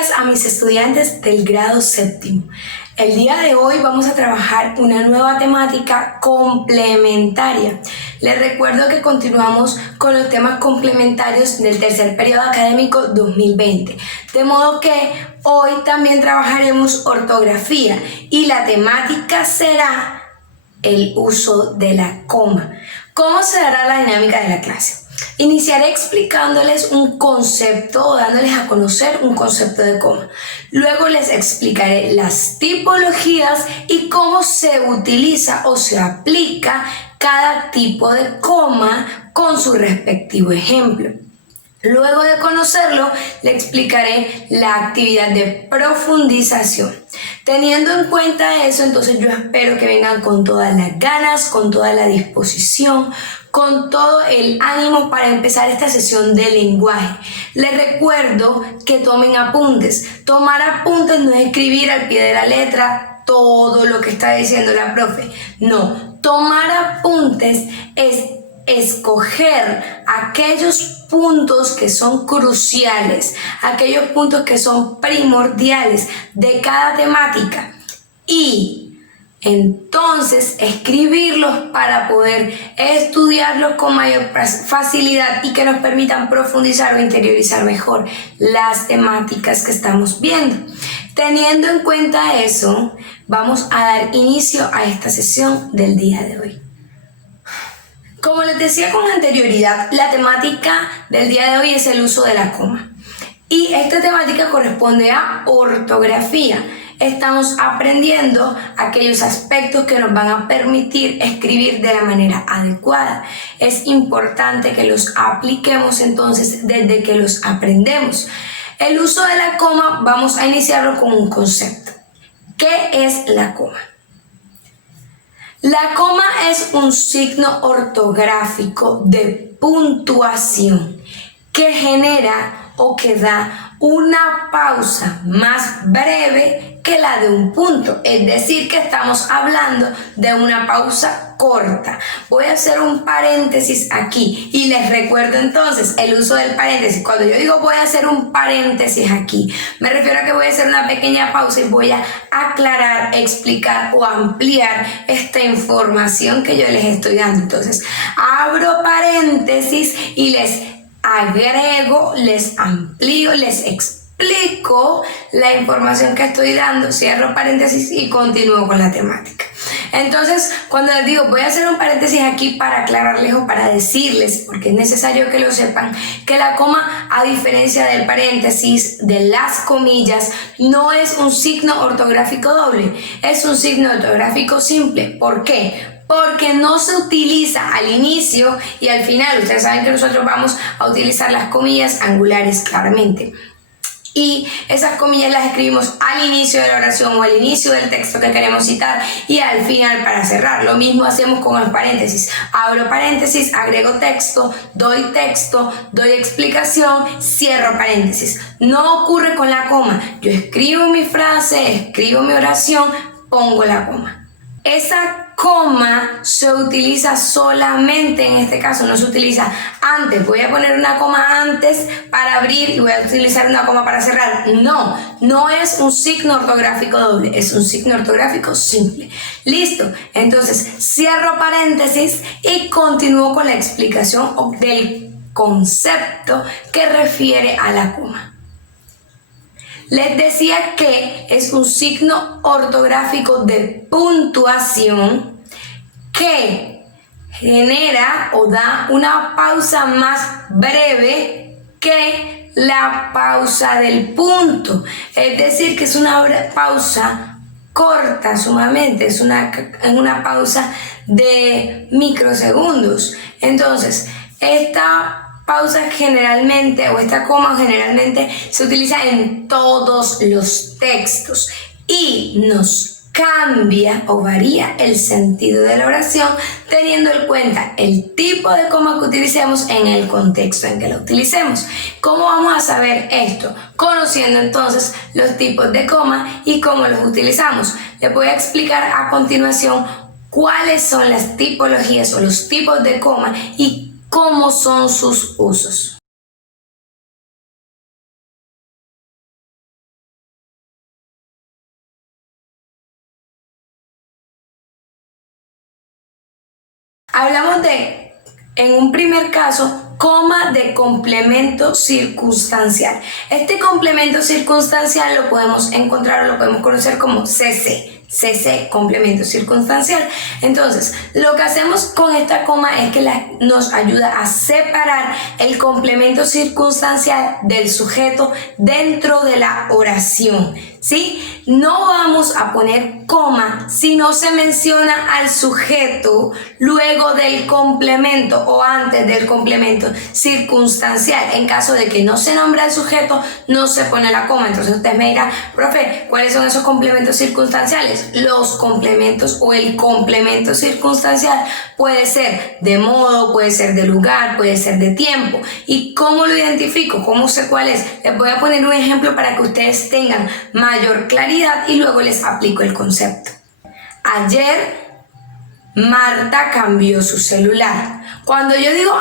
días a mis estudiantes del grado séptimo. El día de hoy vamos a trabajar una nueva temática complementaria. Les recuerdo que continuamos con los temas complementarios del tercer periodo académico 2020. De modo que hoy también trabajaremos ortografía y la temática será el uso de la coma. ¿Cómo se dará la dinámica de la clase? Iniciaré explicándoles un concepto o dándoles a conocer un concepto de coma. Luego les explicaré las tipologías y cómo se utiliza o se aplica cada tipo de coma con su respectivo ejemplo. Luego de conocerlo, le explicaré la actividad de profundización. Teniendo en cuenta eso, entonces yo espero que vengan con todas las ganas, con toda la disposición, con todo el ánimo para empezar esta sesión de lenguaje. Les recuerdo que tomen apuntes. Tomar apuntes no es escribir al pie de la letra todo lo que está diciendo la profe. No, tomar apuntes es escoger aquellos puntos que son cruciales, aquellos puntos que son primordiales de cada temática y entonces escribirlos para poder estudiarlos con mayor facilidad y que nos permitan profundizar o interiorizar mejor las temáticas que estamos viendo. Teniendo en cuenta eso, vamos a dar inicio a esta sesión del día de hoy. Como les decía con anterioridad, la temática del día de hoy es el uso de la coma. Y esta temática corresponde a ortografía. Estamos aprendiendo aquellos aspectos que nos van a permitir escribir de la manera adecuada. Es importante que los apliquemos entonces desde que los aprendemos. El uso de la coma vamos a iniciarlo con un concepto. ¿Qué es la coma? La coma es un signo ortográfico de puntuación que genera o que da una pausa más breve que la de un punto, es decir, que estamos hablando de una pausa corta. Voy a hacer un paréntesis aquí y les recuerdo entonces el uso del paréntesis. Cuando yo digo voy a hacer un paréntesis aquí, me refiero a que voy a hacer una pequeña pausa y voy a aclarar, explicar o ampliar esta información que yo les estoy dando. Entonces, abro paréntesis y les agrego, les amplío, les explico la información que estoy dando, cierro paréntesis y continúo con la temática. Entonces, cuando les digo, voy a hacer un paréntesis aquí para aclararles o para decirles, porque es necesario que lo sepan, que la coma, a diferencia del paréntesis, de las comillas, no es un signo ortográfico doble, es un signo ortográfico simple. ¿Por qué? Porque no se utiliza al inicio y al final. Ustedes saben que nosotros vamos a utilizar las comillas angulares claramente. Y esas comillas las escribimos al inicio de la oración o al inicio del texto que queremos citar y al final para cerrar. Lo mismo hacemos con los paréntesis. Abro paréntesis, agrego texto, doy explicación, cierro paréntesis. No ocurre con la coma. Yo escribo mi frase, escribo mi oración, pongo la coma. Esa coma se utiliza solamente, en este caso no se utiliza antes. Voy a poner una coma antes para abrir y voy a utilizar una coma para cerrar. No es un signo ortográfico doble, es un signo ortográfico simple. Listo, entonces cierro paréntesis y continúo con la explicación del concepto que refiere a la coma. Les decía que es un signo ortográfico de puntuación que genera o da una pausa más breve que la pausa del punto. Es decir, que es una pausa corta sumamente, es una pausa de microsegundos. Entonces, esta pausa generalmente, o esta coma generalmente se utiliza en todos los textos y nos cambia o varía el sentido de la oración teniendo en cuenta el tipo de coma que utilicemos en el contexto en que la utilicemos. ¿Cómo vamos a saber esto? Conociendo entonces los tipos de coma y cómo los utilizamos. Les voy a explicar a continuación cuáles son las tipologías o los tipos de coma y cómo son sus usos. Hablamos de, en un primer caso, coma de complemento circunstancial. Este complemento circunstancial lo podemos encontrar o lo podemos conocer como CC, complemento circunstancial. Entonces, lo que hacemos con esta coma es que nos ayuda a separar el complemento circunstancial del sujeto dentro de la oración, ¿sí? No vamos a poner coma si no se menciona al sujeto luego del complemento o antes del complemento circunstancial. En caso de que no se nombra al sujeto, no se pone la coma. Entonces usted me dirá, profe, ¿cuáles son esos complementos circunstanciales? Los complementos o el complemento circunstancial puede ser de modo, puede ser de lugar, puede ser de tiempo. ¿Y cómo lo identifico? ¿Cómo sé cuál es? Les voy a poner un ejemplo para que ustedes tengan mayor claridad y luego les aplico el concepto. Ayer Marta cambió su celular. Cuando yo digo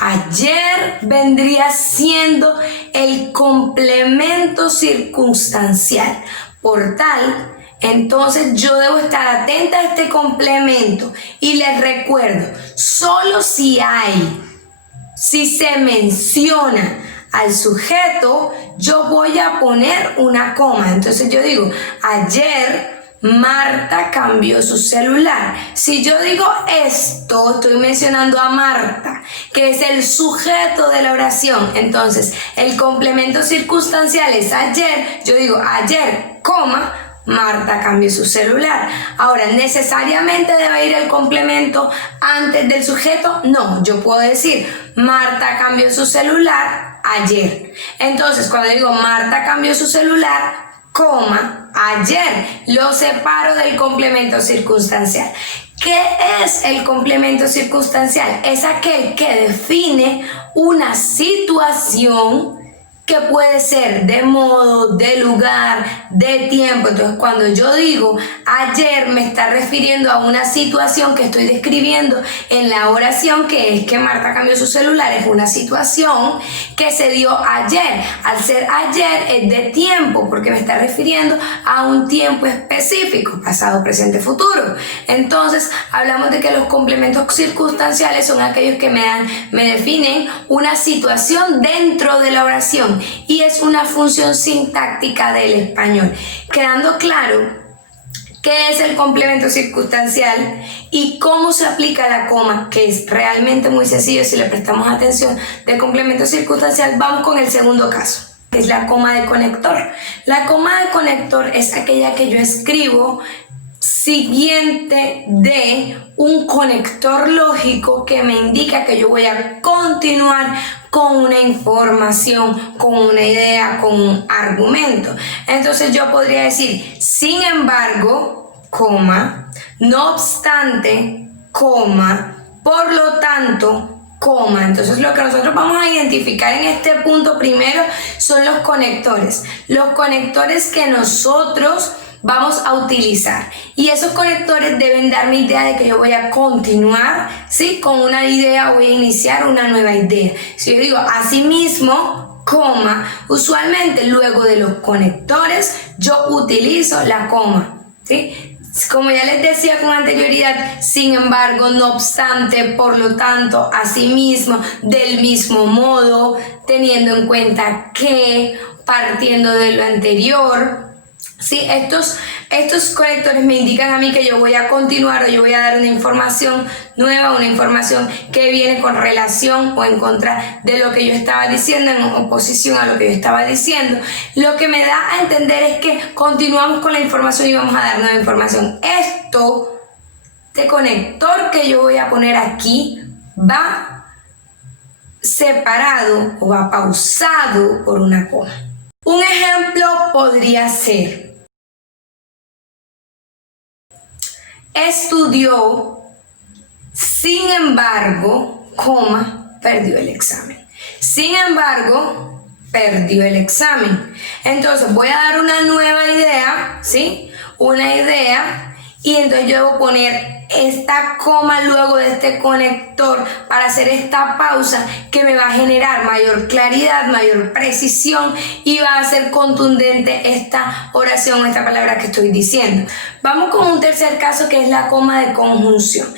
ayer vendría siendo el complemento circunstancial. Por tal, entonces yo debo estar atenta a este complemento y les recuerdo, solo si se menciona al sujeto, yo voy a poner una coma. Entonces yo digo, ayer Marta cambió su celular. Si yo digo esto, estoy mencionando a Marta, que es el sujeto de la oración. Entonces, el complemento circunstancial es ayer. Yo digo ayer, coma, Marta cambió su celular. Ahora, ¿necesariamente debe ir el complemento antes del sujeto? No, yo puedo decir, Marta cambió su celular ayer. Entonces, cuando digo Marta cambió su celular, coma, ayer, lo separo del complemento circunstancial. ¿Qué es el complemento circunstancial? Es aquel que define una situación que puede ser de modo, de lugar, de tiempo. Entonces, cuando yo digo ayer, me está refiriendo a una situación que estoy describiendo en la oración, que es que Marta cambió su celular. Es una situación que se dio ayer. Al ser ayer es de tiempo, porque me está refiriendo a un tiempo específico, pasado, presente, futuro. Entonces, hablamos de que los complementos circunstanciales son aquellos que me definen una situación dentro de la oración. Y es una función sintáctica del español. Quedando claro qué es el complemento circunstancial y cómo se aplica la coma, que es realmente muy sencillo si le prestamos atención del complemento circunstancial, vamos con el segundo caso, que es la coma de conector. La coma de conector es aquella que yo escribo siguiente de un conector lógico que me indica que yo voy a continuar con una información, con una idea, con un argumento. Entonces yo podría decir, sin embargo, coma, no obstante, coma, por lo tanto, coma. Entonces lo que nosotros vamos a identificar en este punto primero son los conectores. Los conectores que nosotros vamos a utilizar, y esos conectores deben darme idea de que yo voy a continuar, ¿sí? Con una idea, voy a iniciar una nueva idea. Si yo digo asimismo, coma, usualmente luego de los conectores yo utilizo la coma, ¿sí? Como ya les decía con anterioridad, sin embargo, no obstante, por lo tanto, asimismo, del mismo modo, teniendo en cuenta que, partiendo de lo anterior. Sí, estos conectores me indican a mí que yo voy a continuar o yo voy a dar una información nueva, una información que viene con relación o en contra de lo que yo estaba diciendo, en oposición a lo que yo estaba diciendo. Lo que me da a entender es que continuamos con la información y vamos a dar nueva información. Este conector que yo voy a poner aquí va separado o va pausado por una coma. Un ejemplo podría ser: estudió, sin embargo, coma, perdió el examen. Sin embargo, perdió el examen. Entonces voy a dar una nueva idea, ¿sí? Una idea, y entonces yo debo poner esta coma luego de este conector para hacer esta pausa que me va a generar mayor claridad, mayor precisión y va a ser contundente esta oración, esta palabra que estoy diciendo. Vamos con un tercer caso, que es la coma de conjunción.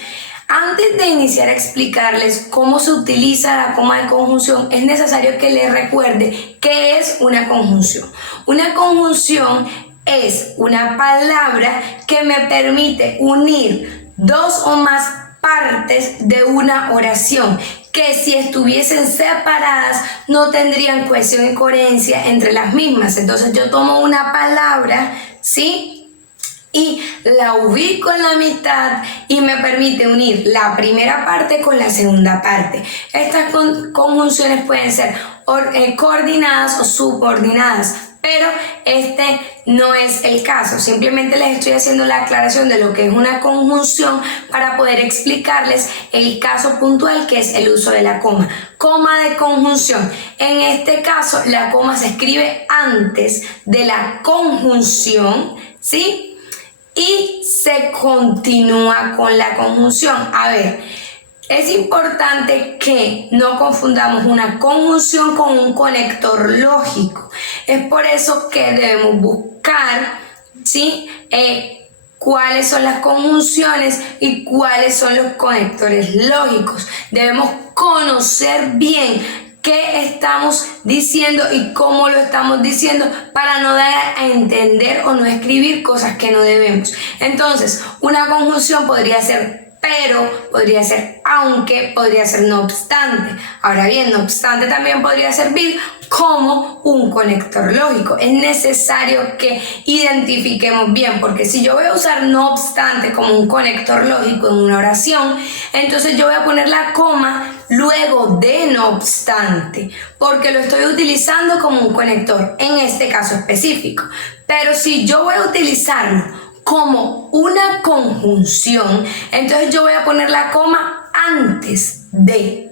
Antes de iniciar a explicarles cómo se utiliza la coma de conjunción, es necesario que les recuerde qué es una conjunción. Una conjunción es una palabra que me permite unir dos o más partes de una oración que si estuviesen separadas no tendrían cohesión y coherencia entre las mismas. Entonces yo tomo una palabra, ¿sí?, y la ubico en la mitad y me permite unir la primera parte con la segunda parte. Estas conjunciones pueden ser coordinadas o subordinadas, pero este no es el caso. Simplemente les estoy haciendo la aclaración de lo que es una conjunción para poder explicarles el caso puntual, que es el uso de la coma. Coma de conjunción. En este caso, la coma se escribe antes de la conjunción, ¿sí?, y se continúa con la conjunción. A ver, es importante que no confundamos una conjunción con un conector lógico. Es por eso que debemos buscar, ¿sí?, cuáles son las conjunciones y cuáles son los conectores lógicos. Debemos conocer bien qué estamos diciendo y cómo lo estamos diciendo para no dar a entender o no escribir cosas que no debemos. Entonces, una conjunción podría ser pero, podría ser aunque, podría ser no obstante. Ahora bien, no obstante también podría servir como un conector lógico. Es necesario que identifiquemos bien, porque si yo voy a usar no obstante como un conector lógico en una oración, entonces yo voy a poner la coma luego de no obstante, porque lo estoy utilizando como un conector en este caso específico. Pero si yo voy a utilizarlo como una conjunción, entonces yo voy a poner la coma antes de.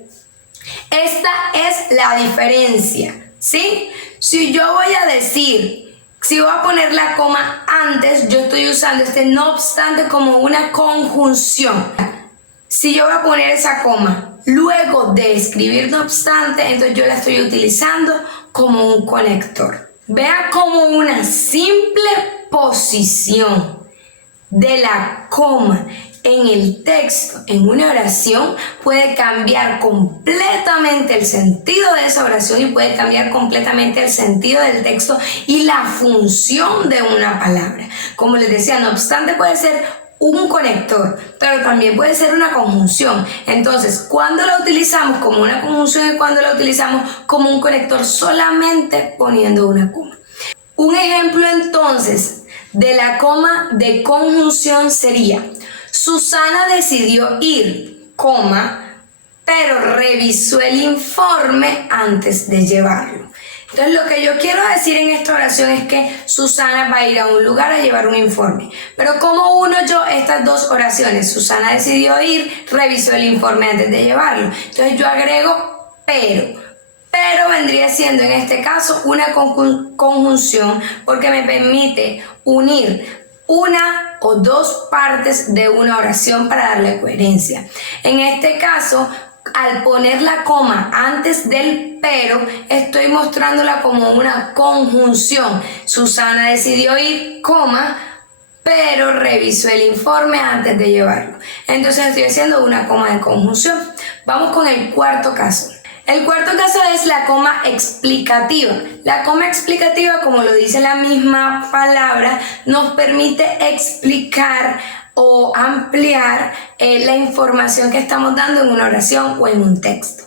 Esta es la diferencia, ¿sí? Si yo voy a decir, si voy a poner la coma antes, yo estoy usando este no obstante como una conjunción. Si yo voy a poner esa coma luego de escribir no obstante, entonces yo la estoy utilizando como un conector. Vea como una simple posición de la coma en el texto, en una oración, puede cambiar completamente el sentido de esa oración y puede cambiar completamente el sentido del texto y la función de una palabra. Como les decía, no obstante puede ser un conector, pero también puede ser una conjunción. Entonces, ¿cuándo la utilizamos como una conjunción y cuándo la utilizamos como un conector? Solamente poniendo una coma. Un ejemplo entonces de la coma de conjunción sería: Susana decidió ir, pero revisó el informe antes de llevarlo. Entonces lo que yo quiero decir en esta oración es que Susana va a ir a un lugar a llevar un informe. Pero ¿cómo uno yo estas dos oraciones? Susana decidió ir, revisó el informe antes de llevarlo. Entonces yo agrego pero. Pero vendría siendo en este caso una conjunción porque me permite unir una o dos partes de una oración para darle coherencia. En este caso, al poner la coma antes del pero, estoy mostrándola como una conjunción. Susana decidió ir, pero revisó el informe antes de llevarlo. Entonces estoy haciendo una coma de conjunción. Vamos con el cuarto caso. El cuarto caso es la coma explicativa. La coma explicativa, como lo dice la misma palabra, nos permite explicar o ampliar la información que estamos dando en una oración o en un texto.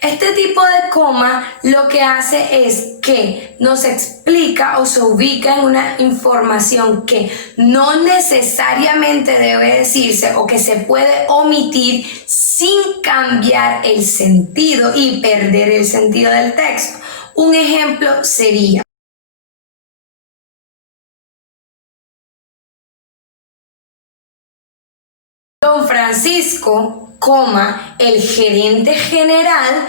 Este tipo de coma lo que hace es que nos explica o se ubica en una información que no necesariamente debe decirse o que se puede omitir sin cambiar el sentido y perder el sentido del texto. Un ejemplo sería: Don Francisco, el gerente general,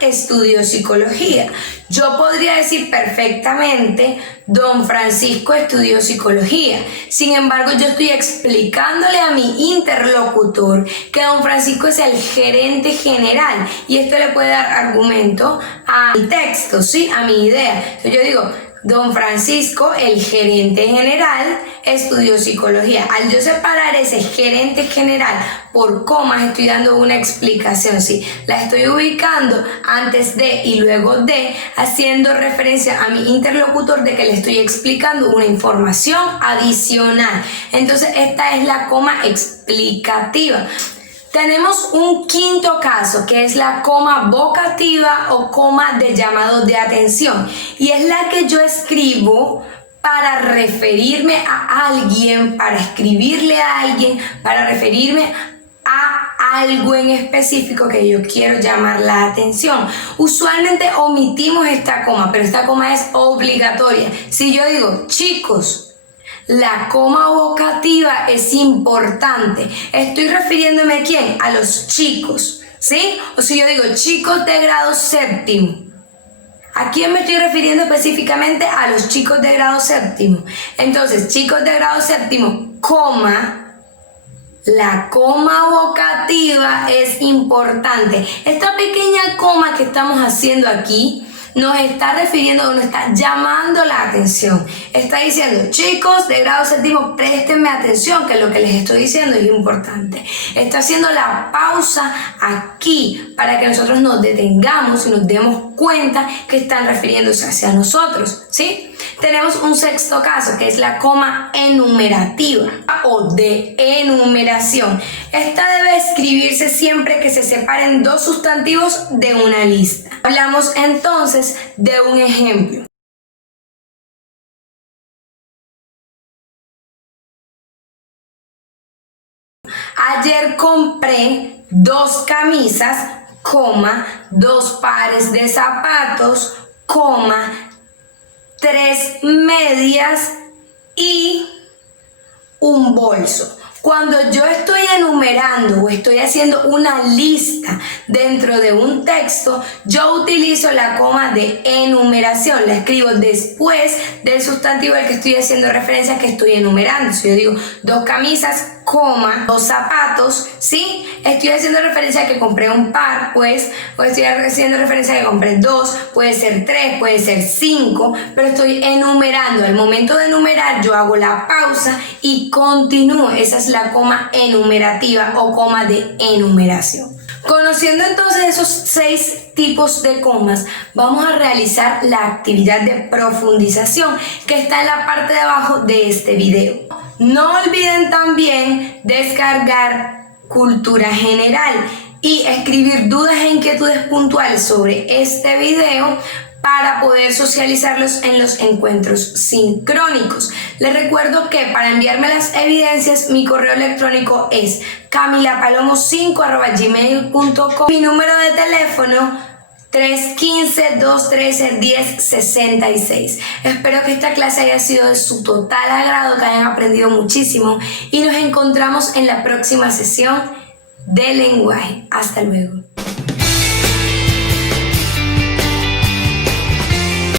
estudió psicología. Yo podría decir perfectamente, Don Francisco estudió psicología. Sin embargo, yo estoy explicándole a mi interlocutor que Don Francisco es el gerente general y esto le puede dar argumento a mi texto, ¿sí? A mi idea. Entonces yo digo, Don Francisco, el gerente general, estudió psicología. Al yo separar ese gerente general por comas, estoy dando una explicación, ¿sí? La estoy ubicando antes de y luego de, haciendo referencia a mi interlocutor de que le estoy explicando una información adicional. Entonces, esta es la coma explicativa. Tenemos un quinto caso, que es la coma vocativa o coma de llamado de atención, y es la que yo escribo para referirme a alguien, para escribirle a alguien, para referirme a algo en específico que yo quiero llamar la atención. Usualmente omitimos esta coma, pero esta coma es obligatoria. Si yo digo, chicos, la coma vocativa es importante, estoy refiriéndome a quién, a los chicos, ¿sí? O si yo digo chicos de grado séptimo, ¿a quién me estoy refiriendo específicamente? A los chicos de grado séptimo. Entonces, chicos de grado séptimo, coma, la coma vocativa es importante. Esta pequeña coma que estamos haciendo aquí nos está refiriendo, nos está llamando la atención. Está diciendo, chicos de grado séptimo, préstenme atención, que lo que les estoy diciendo es importante. Está haciendo la pausa aquí para que nosotros nos detengamos y nos demos cuenta que están refiriéndose hacia nosotros, ¿sí? Tenemos un sexto caso, que es la coma enumerativa o de enumeración. Esta debe escribirse siempre que se separen dos sustantivos de una lista. Hablamos entonces de un ejemplo. Ayer compré 2 camisas, coma, 2 pares de zapatos, coma, 3 medias y un bolso. Cuando yo estoy enumerando o estoy haciendo una lista dentro de un texto, yo utilizo la coma de enumeración. La escribo después del sustantivo al que estoy haciendo referencia, que estoy enumerando. Si yo digo 2 camisas, coma, 2 zapatos, ¿sí? Estoy haciendo referencia a que compré un par, pues, o estoy haciendo referencia a que compré 2, puede ser 3, puede ser 5, pero estoy enumerando. Al momento de enumerar, yo hago la pausa y continúo. Esa es la coma enumerativa o coma de enumeración. Conociendo entonces esos 6 tipos de comas, vamos a realizar la actividad de profundización que está en la parte de abajo de este video. No olviden también descargar cultura general y escribir dudas e inquietudes puntuales sobre este video para poder socializarlos en los encuentros sincrónicos. Les recuerdo que para enviarme las evidencias, mi correo electrónico es camilapalomo5@gmail.com. Mi número de teléfono 315-213-1066. Espero que esta clase haya sido de su total agrado, que hayan aprendido muchísimo y nos encontramos en la próxima sesión de lenguaje. Hasta luego.